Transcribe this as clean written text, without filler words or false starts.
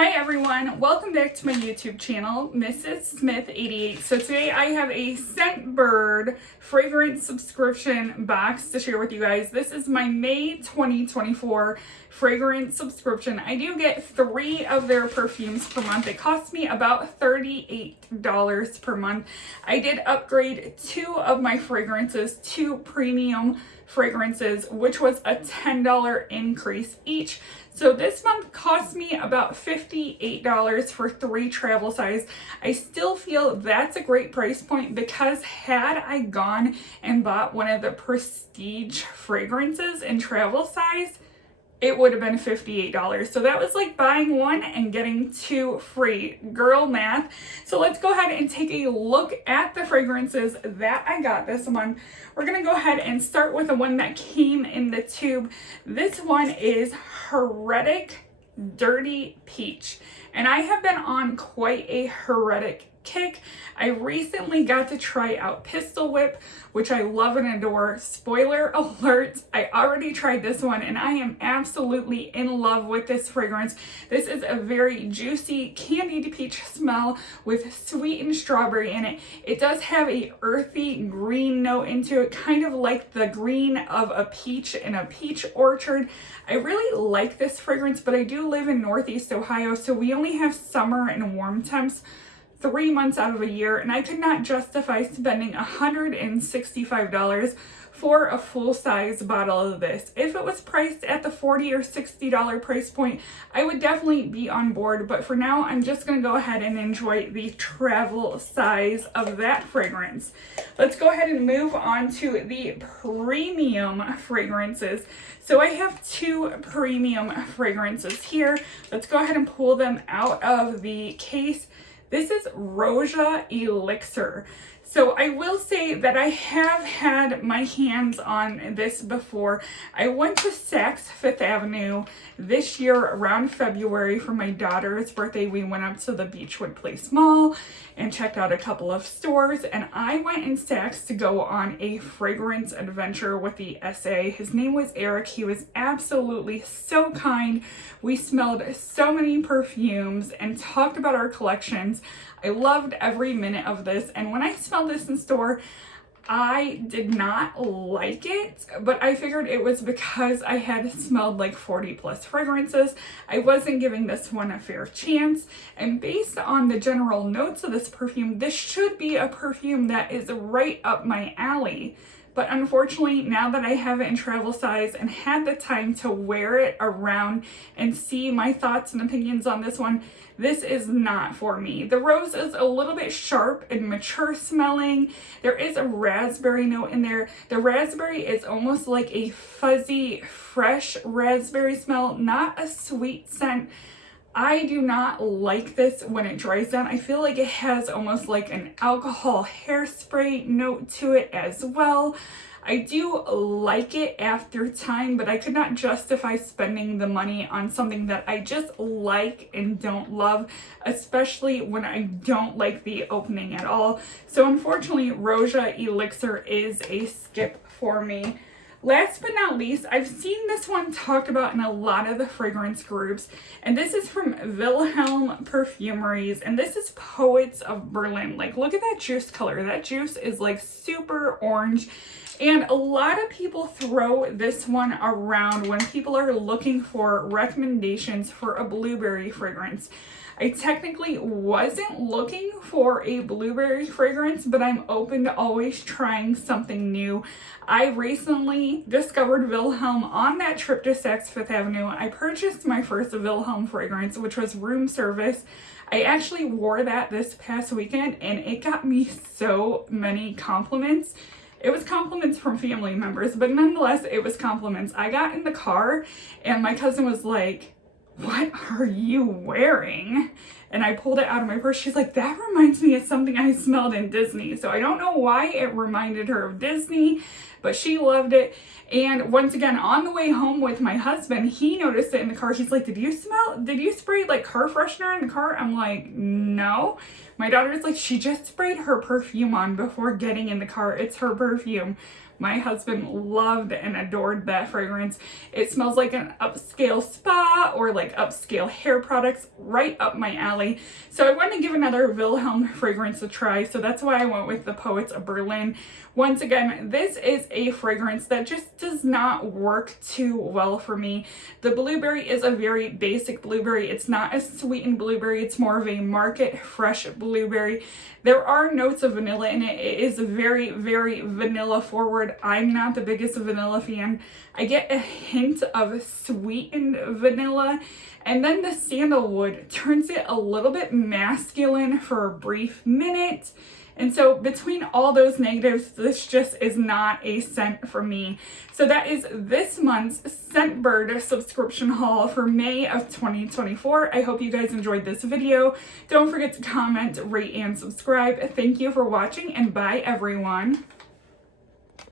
Hi everyone, welcome back to my YouTube channel, Mrs. Smith 88. So today I have a Scentbird fragrance subscription box to share with you guys. This is my May 2024 fragrance subscription. I do get 3 of their perfumes per month. It costs me about $38 per month. I did upgrade 2 of my fragrances to premium fragrances, which was a $10 increase each. So this month cost me about $58 for 3 travel size. I still feel that's a great price point because had I gone and bought one of the prestige fragrances in travel size, it would have been $58. So that was like buying 1 and getting 2 free. Girl math. So let's go ahead and take a look at the fragrances that I got this month. We're going to go ahead and start with the one that came in the tube. This one is Heretic Dirty Peach. And I have been on quite a Heretic kick. I recently got to try out Pistol Whip, which I love and adore. Spoiler alert, I already tried this one and I am absolutely in love with this fragrance. This is a very juicy candied peach smell with sweetened strawberry in it. It does have a earthy green note into it, kind of like the green of a peach in a peach orchard. I really like this fragrance, but I do live in Northeast Ohio, so we only have summer and warm temps 3 months out of a year, and I could not justify spending $165 for a full-size bottle of this. If it was priced at the $40 or $60 price point, I would definitely be on board, but for now, I'm just going to go ahead and enjoy the travel size of that fragrance. Let's go ahead and move on to the premium fragrances. So I have 2 premium fragrances here. Let's go ahead and pull them out of the case. This is Roja Elixir. So I will say that I have had my hands on this before. I went to Saks Fifth Avenue this year around February for my daughter's birthday. We went up to the Beechwood Place Mall and checked out a couple of stores, and I went in Saks to go on a fragrance adventure with the SA. His name was Eric. He was absolutely so kind. We smelled so many perfumes and talked about our collections. I loved every minute of this, and when I smelled this in store, I did not like it, but I figured it was because I had smelled like 40 plus fragrances. I wasn't giving this one a fair chance, and based on the general notes of this perfume, this should be a perfume that is right up my alley. But unfortunately, now that I have it in travel size and had the time to wear it around and see my thoughts and opinions on this one, this is not for me. The rose is a little bit sharp and mature smelling. There is a raspberry note in there. The raspberry is almost like a fuzzy, fresh raspberry smell, not a sweet scent. I do not like this when it dries down. I feel like it has almost like an alcohol hairspray note to it as well. I do like it after time, but I could not justify spending the money on something that I just like and don't love, especially when I don't like the opening at all. So unfortunately, Roja Elixir is a skip for me. Last but not least, I've seen this one talked about in a lot of the fragrance groups, and this is from Vilhelm Parfumeries, and this is Poets of Berlin. Like, look at that juice color. That juice is like super orange, and a lot of people throw this one around when people are looking for recommendations for a blueberry fragrance. I technically wasn't looking for a blueberry fragrance, but I'm open to always trying something new. I recently discovered Vilhelm on that trip to Saks Fifth Avenue. I purchased my first Vilhelm fragrance, which was Room Service. I actually wore that this past weekend, and it got me so many compliments. It was compliments from family members, but nonetheless, it was compliments. I got in the car, and my cousin was like, "What are you wearing?" And I pulled it out of my purse. She's like, "That reminds me of something I smelled in Disney." So I don't know why it reminded her of Disney, but she loved it. And once again, on the way home with my husband, he noticed it in the car. He's like, did you spray like car freshener in the car? I'm like, no. My daughter's like, she just sprayed her perfume on before getting in the car. It's her perfume. My husband loved and adored that fragrance. It smells like an upscale spa or like upscale hair products, right up my alley. So I wanted to give another Vilhelm fragrance a try. So that's why I went with the Poets of Berlin. Once again, this is a fragrance that just does not work too well for me. The blueberry is a very basic blueberry. It's not a sweetened blueberry. It's more of a market fresh blueberry. There are notes of vanilla in it. It is very, very vanilla forward. I'm not the biggest vanilla fan. I get a hint of sweetened vanilla, and then the sandalwood turns it a little bit masculine for a brief minute. And so between all those negatives, this just is not a scent for me. So that is this month's Scentbird subscription haul for May of 2024. I hope you guys enjoyed this video. Don't forget to comment, rate, and subscribe. Thank you for watching, and bye everyone.